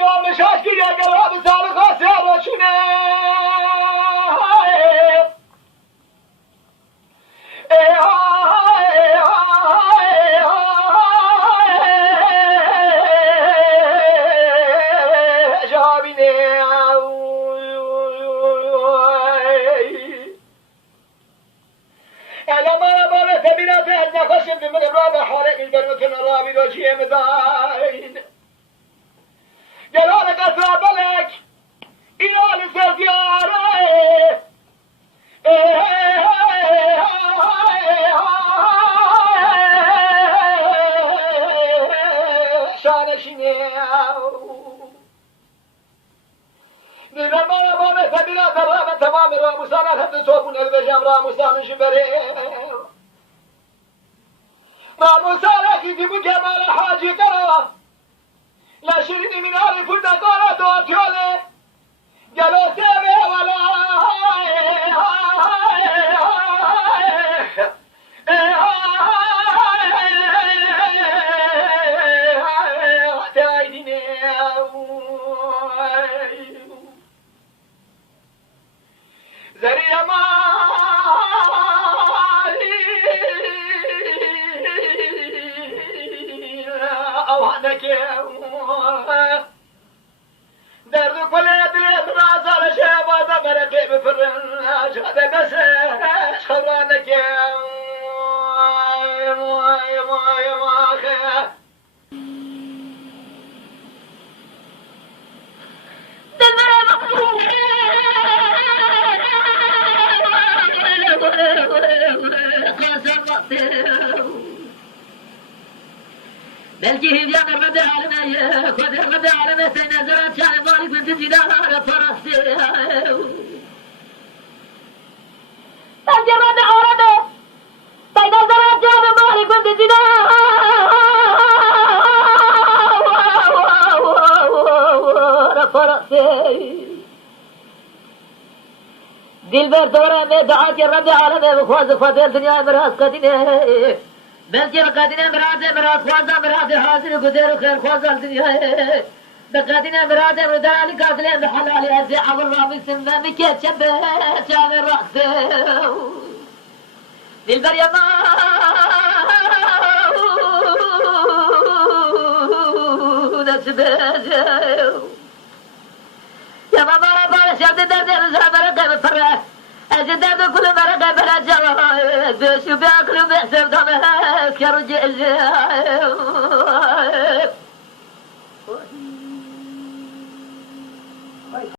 میرم نشاش که یک گراب سال خواسته باشونه جلالك أسرابلك إلى لسرزياره شانشيني من المرة سبيلا تمام راموسانا خد توفون البجام راموسان شبري راموسانا كي بجمال حاجي كرا لا شيرني من آل فلدا قارا دوتيولي جلوسي ولا زريا أوهنك درد كل يدلي راس على شباب بركي بفرن هذا بس خبرانك يا بلكي هي جانا الرد عالمية خذ الرد عالمية سينزرات شان مالك من تجدان على فرسي بلكي الرد عالمية سينزرات شان مالك من تجدان على فرسي دل بر دورة میں دعا کے رب عالمية بخواز خواز الدنيا مراز قدنه بلکہ بقادنا مراد خوازہ مراد حاضر قدر خیر خوازہ الدنیا ہے بقادنا مراد مردان قاتلين بحلال ارض عبر رامي سنة مكيت شبه شامل رأسه دلبر يا ما نسبه يا ما مارا بارا شابد درد رزا برقى بفرح أجداد كل مرقى بلا جواب شو بياكلوا بيحسب دمه كرجع